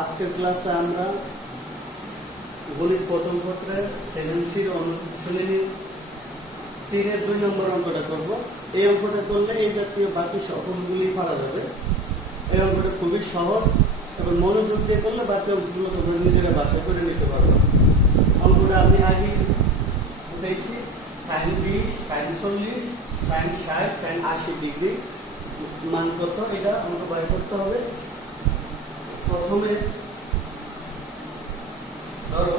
আজকের ক্লাসে আমরা গণিত প্রথম পত্রের সেকেন্ড সির অনুশীলনী 3-এর 2 নম্বর অঙ্কটা করব। এই অঙ্কটা করলে এই জাতীয় বাকি সকলগুলি পারা যাবে। এই অঙ্কটা খুবই সহজ এবং মনোযোগ দিয়ে করলে বাকি অঙ্কগুলো তোমরা নিজেরা বাসা করে নিতে পারবে। অঙ্কটা আমি আগে পেয়েছি sin 20, sin 40, sin 60, sin 80 degree মান কত এটা আমাকে বের করতে হবে। প্রথমে ধরো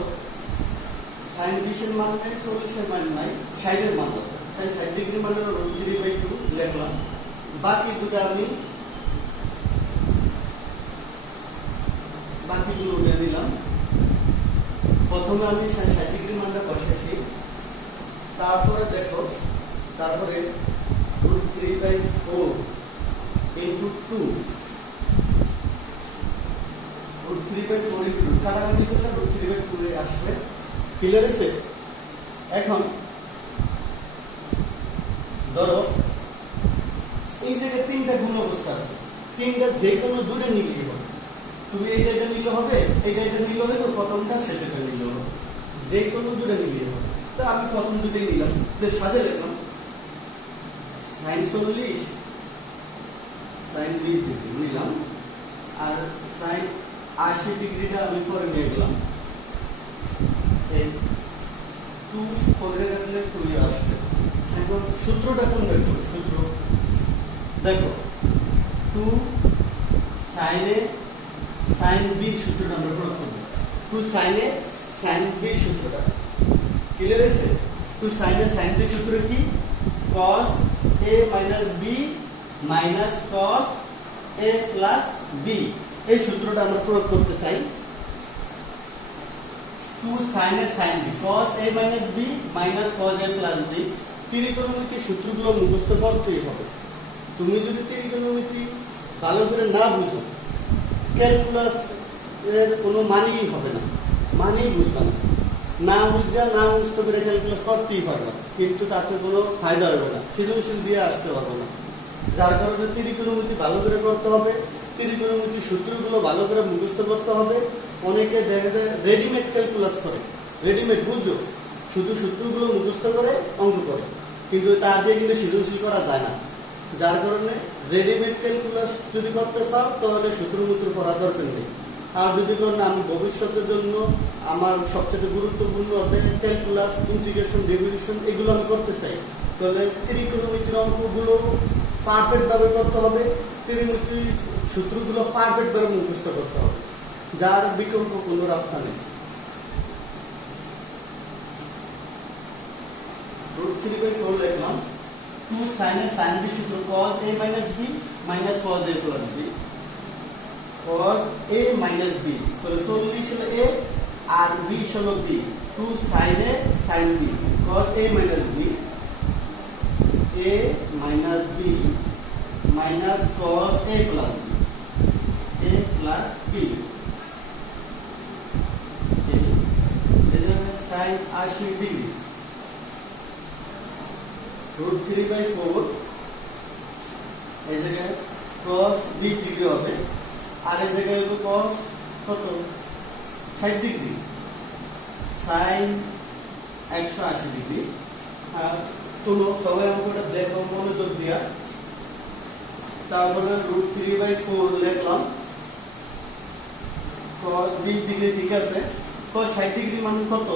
sin 20 এর মান নাই, 40 এর মান নাই, 60 এর মান আছে, তাই 60 ডিগ্রি মানের √3/2 লিখলাম। বাকি দুটো আমি বাকিগুলো উঠে নিলাম। প্রথমে আমি 60 ডিগ্রি মানটা বসেছি, তারপরে দেখো তারপরে √3/4 into 2 √3/4 into 2 কাটাকাটি করলে √3/2 এ আসবে। ক্লিয়ার আছে? এখন ধরো এই জায়গায় তিনটা গুণ অবস্থা আছে, তিনটা যে কোনো দূরে নিলে হবে। তুমি এটা নিলে হবে, এটা নিলে হবে, প্রথমটা শেষেটা নিলে হবে, যে কোনো দূরে নিলে হবে। তো আমি প্রথম দুটোই নিলাম, যে সাজে লিখলাম sin 40 sin 20 ডিগ্রি নিলাম, আর sin 80 ডিগ্রিটা আমি পরে নিয়ে গেলাম। এই 2 করে রাখলে খুবই আসবে। এখন সূত্রটা কোন দেখো, সূত্র দেখো 2 sin a sin b সূত্রটা আমরা প্রয়োগ করব। 2 sin a sin b সূত্রটা ক্লিয়ার আছে? 2 sin a sin b সূত্র কি? cos a minus b minus cos a plus b, এই সূত্রটা আমরা প্রয়োগ করতে চাই। 2 sin a sin b cos a minus b minus cos a plus b, ত্রিকোণমিতি সূত্রগুলো মুখস্থ করতেই হবে। তুমি যদি ত্রিকোণমিতি ভালো করে না বুঝো, ক্যালকুলাস এর কোনো মানেই হবে না, মানেই বুঝবে না। না বুঝা না মুখস্থ করে ক্যালকুলাস করতেই পারবে, কিন্তু তাতে কোনো ফায়দা হবে না, সৃজনশীল দিয়ে আসতে পারবে না। যার কারণে ত্রিকোণমিতি ভালো করে করতে হবে, ত্রিকোণমিতি সূত্রগুলো ভালো করে মুখস্থ করতে হবে। অনেকে দেখা যায় রেডিমেড ক্যালকুলাস করে, রেডিমেড বুঝো, শুধু সূত্রগুলো মুখস্থ করে অঙ্ক করে, কিন্তু তা দিয়ে কিন্তু সৃজনশীল করা যায় না। যার কারণে রেডিমেড ক্যালকুলাস যদি করতে চাও তাহলে সূত্রমূত্র পড়ার দরকার নেই। আর যদি করেন আমি ভবিষ্যতের জন্য আমার সবচেয়ে গুরুত্বপূর্ণ অধ্যায় ক্যালকুলাস, ইন্টিগ্রেশন, ডেরিভেশন এগুলো আমি করতে চাই, তাহলে ত্রিকোণমিতির অঙ্কগুলো পারফেক্ট ভাবে করতে হবে, ত্রিকোণমিতির সূত্রগুলো পারফেক্ট ভাবে মুখস্থ করতে হবে, যার বিকল্প কোনো রাস্তা নেই। √3/4 লিখলাম। 2 sin a sin b সূত্র cos a minus b minus cos a plus b, cos a minus b, তাহলে 40 হলো a আর 20 হলো b। 2 sin a sin b cos a minus b, a minus b minus cos a plus b, a plus b, sin 80 degree √3/4 এই জায়গায় cos 20 degree হবে, আর এই জায়গায় হবে cos কত 60 ডিগ্রি, sin 180 ডিগ্রি। আর তোমরা সবাই অঙ্কটা দেখো মনোযোগ দিয়া। তারপরে √3/4 লিখলাম, cos 20 ডিগ্রি ঠিক আছে, cos 60 ডিগ্রি মানে কত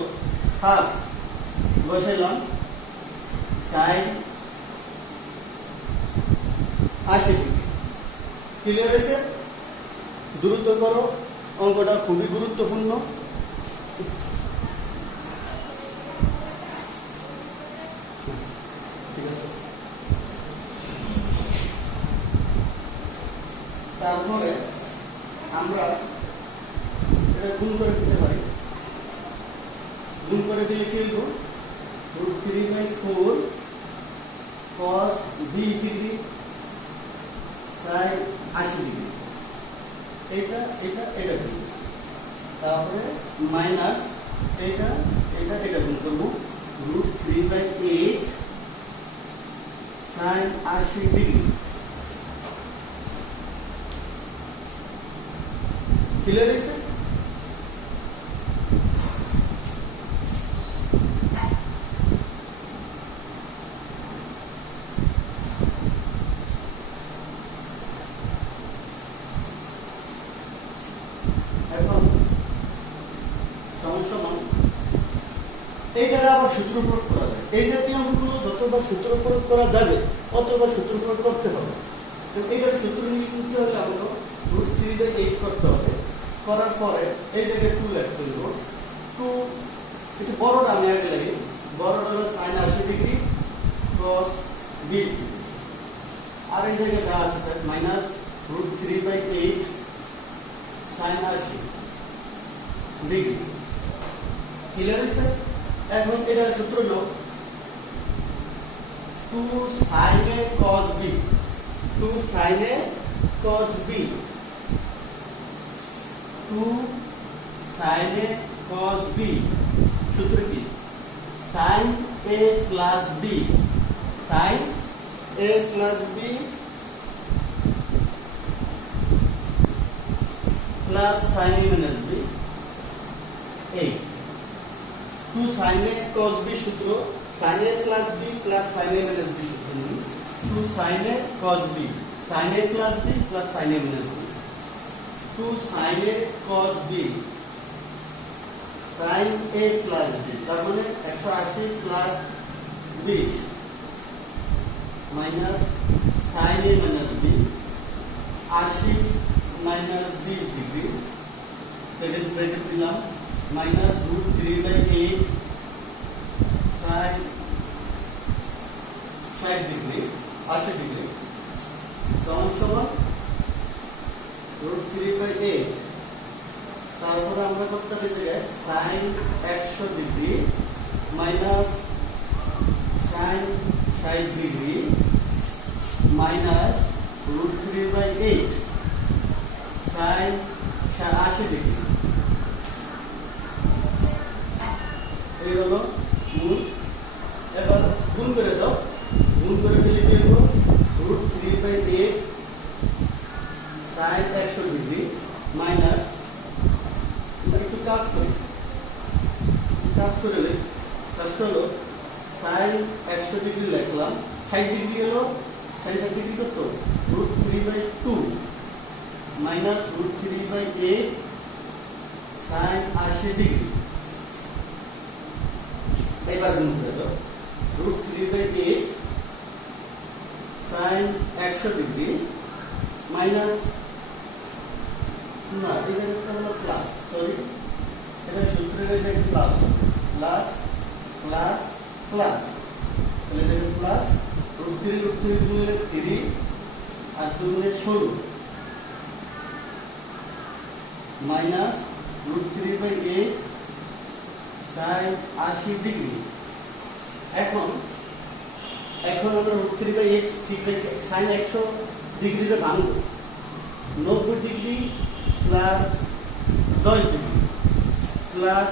হাফ বসাইলাম, sin 80 ডিগ্রি। ক্লিয়ার আছে? দ্রুত করো, অঙ্কটা খুবই গুরুত্বপূর্ণ। ঠিক আছে, তারপরে আমরা এটা গুণ করে দিতে পারি। গুণ করে দিলে কি হইব? √3/4 cos 20 ডিগ্রি sin 80 ডিগ্রি, এটা এটা এটা গুণ, তারপরে মাইনাস এটা এটা এটা গুণ করবো, √3/8 sin 80 ডিগ্রি। ক্লিয়ার হয়েছে? আবার সূত্র প্রয়োগ করা যায়। এই জাতীয় অঙ্কগুলো যতবার সূত্র প্রয়োগ করা যাবে ততবার সূত্র প্রয়োগ করতে হবে। এইটার সূত্র নিতে হলে আমাকে √3/8 করতে হবে। করার পরে এই জায়গায় 2 অ্যাড করব। 2 একটু বড়টা আমি আগে লাগি। বড়টা হলো sin 80 ডিগ্রি cos 20 ডিগ্রি। আর এই জায়গায় যা আছে মাইনাস √3/8 sin 80 ডিগ্রি। ক্লিয়ার আছে? এখন এটা সূত্র হলো 2 sin a cos b, 2 sin a cos b, 2 sin a cos b সূত্র কি? sin a plus b, sin a plus b plus sin a minus b 8। 2 sin a cos b সূত্র sin a plus b plus sin a minus b সূত্র নিন। 2 sin a cos b, sin a plus b plus sin a minus b, 2 sin a cos b sin a plus b তার মানে 180 plus 20 minus sin a minus b 80 minus 20 degree. Second bracket দিলাম minus √3/8 sin 60 degree 80 degree সমান √3/8। তারপরে আমরা করতে হবে যে sin 100 degree minus sin 60 degree minus √3/8 sin 80 degree. এই হলো মূল। এবার গুণ করে দাও। গুণ করে দিলে কি হলো √3/8 sin 100 ডিগ্রি মাইনাস একটু কাজ করি। কাজ করলে কাজটা হলো sin 100 ডিগ্রি লিখলাম, 60 ডিগ্রি হলো sin 60 ডিগ্রি কত? √3/2 মাইনাস √3/8 sin 80 ডিগ্রি। এবার গুণ করে দাও √3/8 sin 100 ডিগ্রি মাইনাস না এটা হলো প্লাস, সরি এটা সূত্রের এটা প্লাস প্লাস প্লাস প্লাস তাহলে এটা প্লাস √3 গুণলে 3 আর 2 গুণে 16 মাইনাস √3/8 sin 80 ডিগ্রি। এখন আমরা √3/8 ঠিক রেখে sin 100 ডিগ্রিতে ভাঙব। 90 degree plus 10 degree plus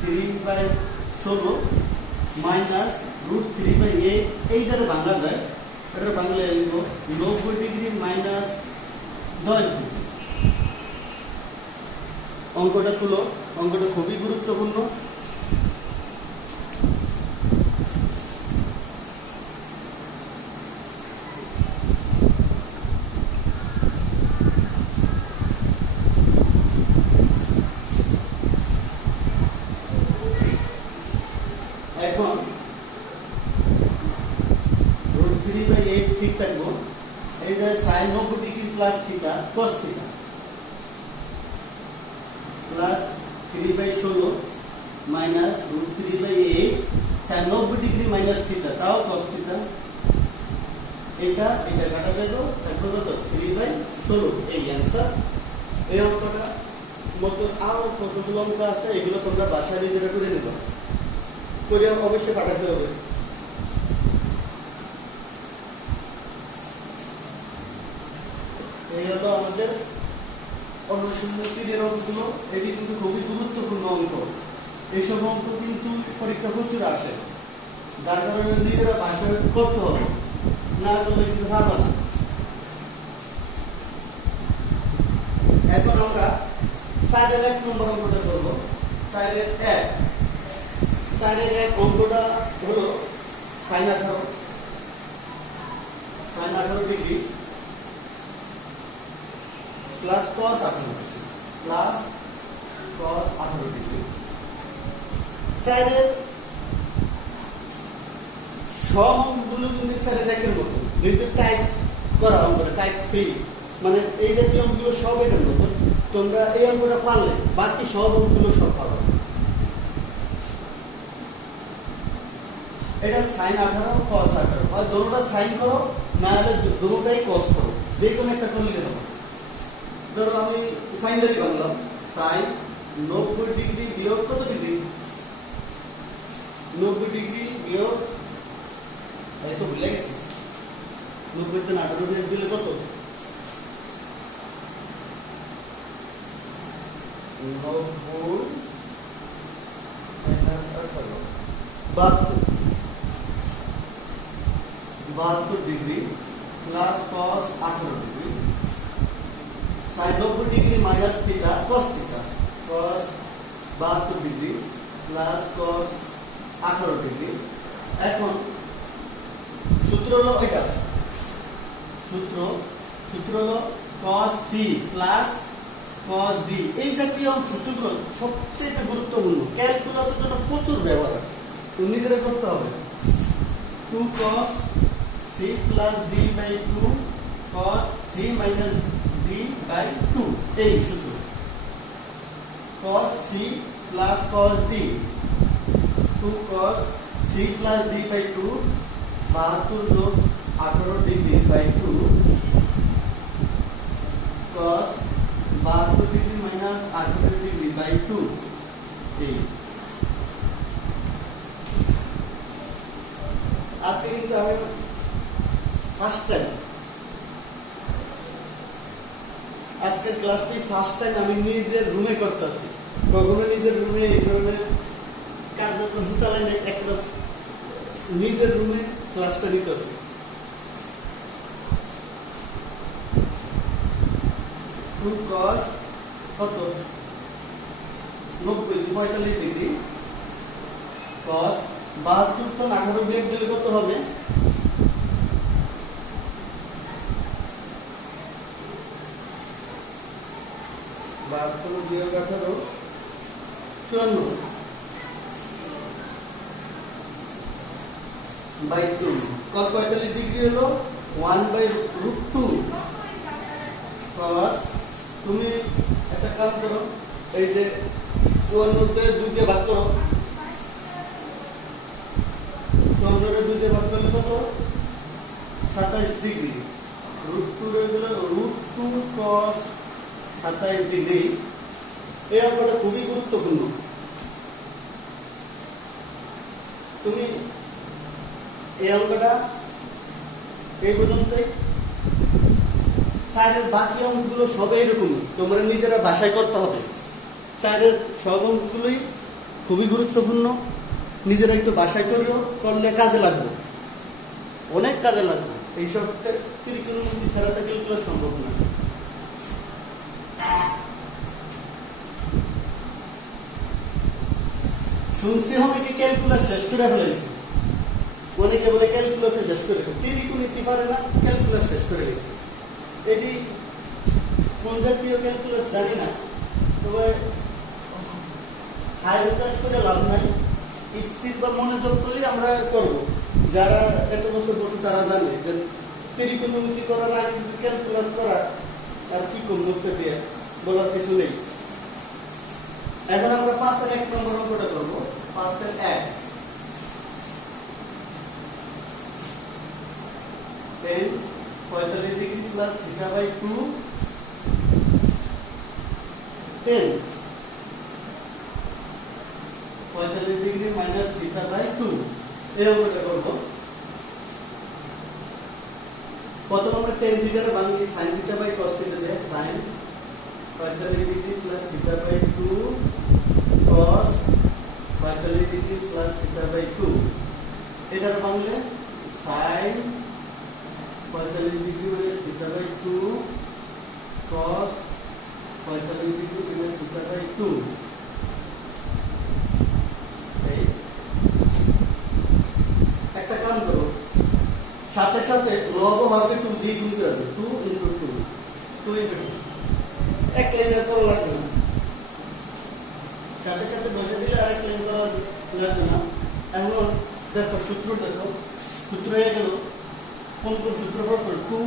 3/16 minus √3/8 এই দ্বারা ভাঙা যায়। এটা ভাঙলে 90 ডিগ্রি মাইনাস 10 ডিগ্রি। অঙ্কটা তুলো। অঙ্কটা খুবই গুরুত্বপূর্ণ। এখন √3/8 ঠিক থাকবো। এটা sin 90 degree plus theta cos theta plus 3/16 minus √3/8 sin 90 degree minus theta তাও cos থিটা। এটা কাটা যাবে তারপর কত 3/16 এই অ্যান্সার। এই অঙ্কটা মতো আরো কতগুলো অঙ্ক আছে এগুলো তোমরা বাসায় নিজেরা করে নেবে, করে অবশ্যই পাঠাতে হবে। এই হলো আমাদের অনুসন্ধানের অঙ্কগুলো। এটি কিন্তু খুবই গুরুত্বপূর্ণ অঙ্ক। এইসব অঙ্ক কিন্তু পরীক্ষা প্রচুর আসে, যার কারণে নিজেরা বাসায় করতে হবে, না করলে কিন্তু হবে না। এখন আমরা সাইডের 1 নম্বর অঙ্কটা করবো। সাইডের 1 অঙ্কটা হলো sin 18 degree plus cos 18 degree. সাইডের সব অঙ্কগুলো কিন্তু স্যারের একের মতো, কিন্তু টাইপস করা অঙ্কটা টাইপস 3, মানে এই জাতীয় অঙ্কগুলো সব এটার মতো। তোমরা এই অঙ্কটা পারলে বাকি সব অঙ্কগুলো সব পারবে। এটা sin 18 cos 18, হয় দুটোটা sin করো না হলে দুটোটাই cos করো, যে কোনো একটা করলে হবে। ধরো আমি sin ধরে বাংলাম, sin 90 ডিগ্রি বিয়োগ কত ডিগ্রি, 90 ডিগ্রি বিয়োগ, এই তো ভুলে গেছি, 90 তে 18 বিয়োগ দিলে কত, 90 minus 18, 72 degree plus cos 18 degree, sin 90 degree minus theta cos theta, cos 72 degree plus cos 18 degree. এখন সূত্র হলো এটা, সূত্র হলো cos c plus cos d। এই জাতীয় সূত্রগুলো সবচেয়ে গুরুত্বপূর্ণ, ক্যালকুলাসের জন্য প্রচুর ব্যবহার হয়, তো নিজেরা করতে হবে। 2 cos c plus d by 2 cos c minus d by 2, এই সূত্র cos c plus cos d, 2 cos c plus d by 2, 72 যোগ 18 degree by 2 cos 72 degree minus 18 degree by 2, এই আজকে কিন্তু আমি ফার্স্ট টাইম, আজকের ক্লাসটি ফার্স্ট টাইম আমি নিজের রুমে করতেছি। কখনো নিজের রুমে এই ধরনের কার্যক্রম চালাই না, একটা নিজের রুমে ক্লাসটা নিতেছি। টু কস কত 90 45 ডিগ্রি কস 72 তো 18 বিয়োগ দিলে কত হবে, 72 বিয়োগ 18 54 বাই 2, cos 45 ডিগ্রি হলো 1/√2 cos, তুমি একটা কাম করো, এই যে 54 কে 2 দিয়ে ভাগ করো, 54 কে 2 দিয়ে ভাগ করলে কত 27 ডিগ্রি, √2 হয়ে গেল √2 cos 27 ডিগ্রি। এই অঙ্কটা খুবই গুরুত্বপূর্ণ, তুমি এই অঙ্কটা এই পর্যন্তই। স্যারের বাকি অঙ্কগুলো সব এইরকম, তোমরা নিজেরা বাসায় করতে হবে। স্যারের সব অঙ্কগুলোই খুবই গুরুত্বপূর্ণ, নিজেরা একটু বাসায় করেও করলে কাজে লাগবে, অনেক কাজে লাগবে। এইসব ত্রিকোণমিতি ছাড়া তো ক্যালকুলাস সম্ভব না। শুনছি অনেকে ক্যালকুলাস শেষ করে ফেলেছে, অনেকে বলে ক্যালকুলাসে শেষ করেছে, ত্রিকোণমিতি পারে না, ক্যালকুলাস শেষ করে গেছে। এটি কোন জাতীয় ক্যালকুলাস জানি না, তবে হাই হতাশ করে লাভ নাই, স্থির বা মনোযোগ করলে আমরা করব। যারা এত বছর বসে তারা জানে যে ত্রিকোণমিতি করার আগে ক্যালকুলাস করা আর কি কম করতে দিয়ে বলার কিছু নেই। এখন আমরা 5 এর 1 নম্বর অঙ্কটা করব। 5 এর 1, 10 45 degree plus theta by 2, 10 45 degree minus theta by 2, এই অঙ্কটা করব। প্রথম আমরা tan থিটার বাংলা sin theta by cos theta দিয়ে sin 45 degree plus theta by 2 cos 45 degree plus theta by 2, এটার বাংলা sin 45 degree minus theta by 2 cos 45 degree minus theta by 2। একটা কাম করো, সাথে সাথে লব হবে 2 দিয়ে গুণ করবে, 2 ইনটু 2, 2 ইনটু 2, এক লাইনের করা লাগবে না, সাথে সাথে বসে দিলে আরেক লাইন করা লাগবে না। এখন দেখো সূত্র দেখো, সূত্র হয়ে গেল কোন কোন সূত্র প্রয়োগ করব 2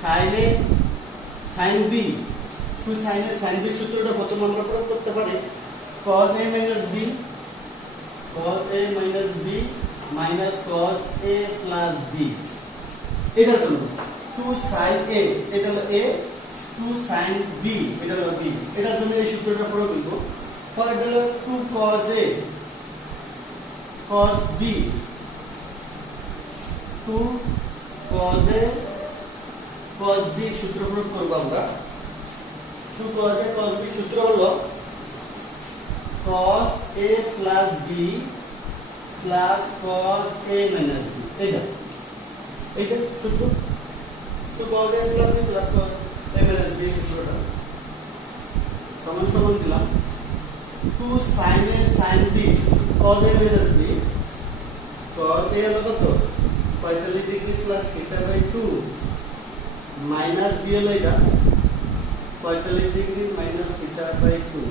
sin a sin b 2 sin a sin b সূত্রটা প্রথম আমরা প্রয়োগ করতে পারি cos a minus b cos a minus b minus cos a plus b এটা হলো 2 sin a এটা হলো a 2 sin b এটা হলো b এটার জন্য এই সূত্রটা প্রয়োগ করব পরে হলো 2 cos a cos b 2 cos a cos b সূত্র প্রয়োগ করব আমরা 2 cos a cos b সূত্র হলো cos a plus b plus cos a minus b এইটা সূত্র 2 cos a plus b plus cos a minus b সূত্রটা সমান সমান দিলাম 2 sin a sin b cos a minus b cos a হলো কত 45 degree plus theta by 2 minus b হলো এটা 45 ডিগ্রি মাইনাস থিটা বাই 2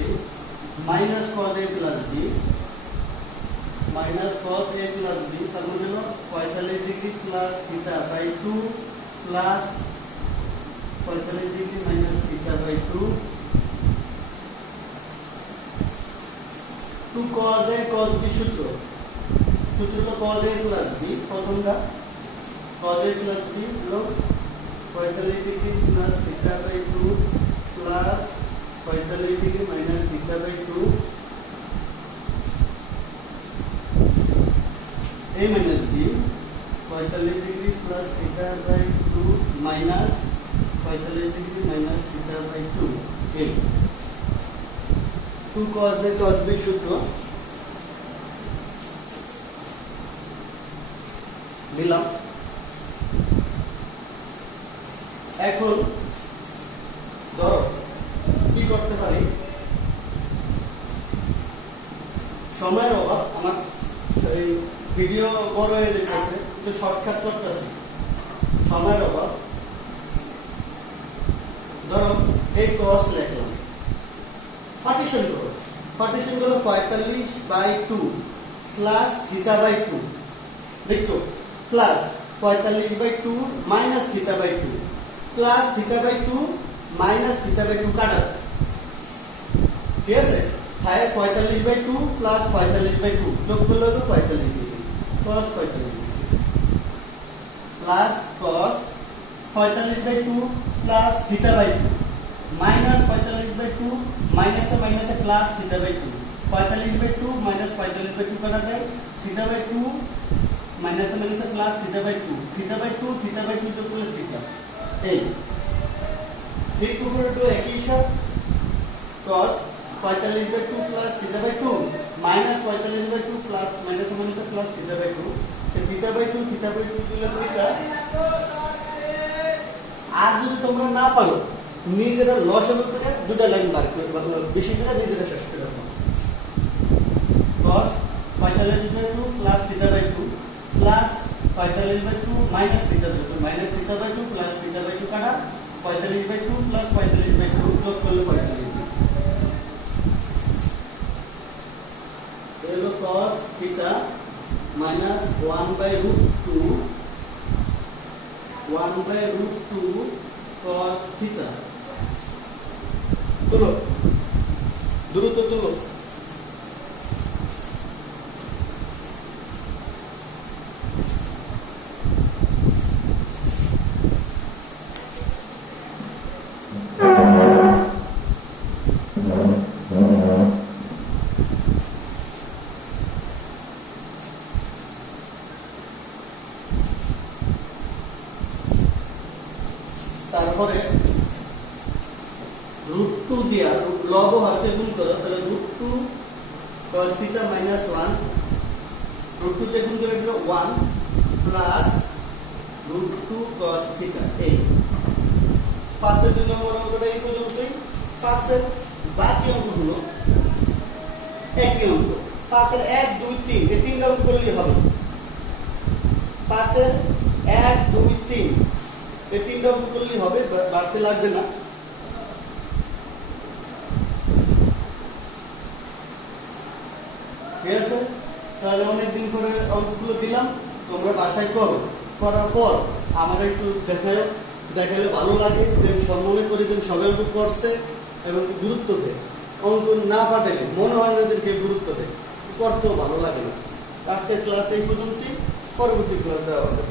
এই minus cos a plus b minus cos a plus b তার মানে হলো 45 degree plus theta by 2 plus 45 degree minus theta by 2 2 cos a cos b সূত্রটা cos a plus b প্রথমটা cos a plus b হলো 45 degree plus theta by 2 plus 45 degree minus theta by 2 a minus b 45 degree plus theta by 2 minus 45 degree minus theta by 2 a 2 cos a cos b সূত্র দিলাম এখন ধরো কি করতে পারি সময়ের অভাব আমার এই ভিডিও বড় হয়ে যেতেছে কিন্তু শর্টকাট করতেছি সময়ের অভাব ধরো এই cos লিখলাম পার্টিশন করো 45 বাই 2 প্লাস থিটা বাই 2 দেখো plus 45 by 2 minus theta by 2 plus theta by 2 minus theta by 2 কাটা ঠিক আছে তাই 45 বাই 2 প্লাস 45 বাই 2 যোগ করলে হলো 45 degree cos 45 degree plus cos 45 by 2 plus theta by 2 minus 45 by 2 মাইনাসে মাইনাসে plus theta by 2 45 by 2 minus 45 by 2 কাটা যায় থিটা বাই 2 মাইনাসে মাইনাসে plus theta by 2 theta by 2 যোগ করলে থিটা এই ঠিক উপরে তো একই হিসাব cos 45 by 2 plus theta by 2 minus 45 by 2 plus মাইনাসে মাইনাসে প্লাস থিটা বাই 2 তো থিটা বাই 2 দিলে থিটা আর যদি তোমরা না পারো নিজেরা লসাগু করে দুটো লাইন বার করে বেশি করে নিজেরা শেষ করে দাও cos 45 by 2 plus theta by 2 plus 45 by 2 minus theta by 2 minus theta by 2 plus theta by 2 কাটা 45 বাই 2 প্লাস 45 বাই 2 যোগ করলে 45 এলো cos theta minus 1 by √2 1 by √2 cos theta তুলো দ্রুত তুলো তারপরে √2 দিয়া লব হরকে গুণ করো তাহলে √2 cos থিটা মাইনাস 1 √2 তে গুণ করে দিল 1 প্লাস √2 cos থিটা এই পাশের দুই নম্বর অঙ্কটা এই পর্যন্তই পাশের বাকি অঙ্কগুলো একই অঙ্ক পাশের 1 2 3 এই তিনটা অঙ্ক করলেই হবে পাশের 1 2 3 এই তিনটা অঙ্ক করলেই হবে বাড়তে লাগবে না ঠিক আছে তাহলে অনেকদিন পরে অঙ্কগুলো দিলাম, তোমরা বাসায় করো, করার পর আমার একটু দেখালে ভালো লাগে, যে মনে করি যে সবাই অঙ্ক করছে এবং গুরুত্ব দেয়। অঙ্ক না ফাটাইলে মনে হয় না যে কেউ গুরুত্ব দেয়, করতেও ভালো লাগে না। আজকের ক্লাস এই পর্যন্তই, পরবর্তী ক্লাস দেওয়া হবে।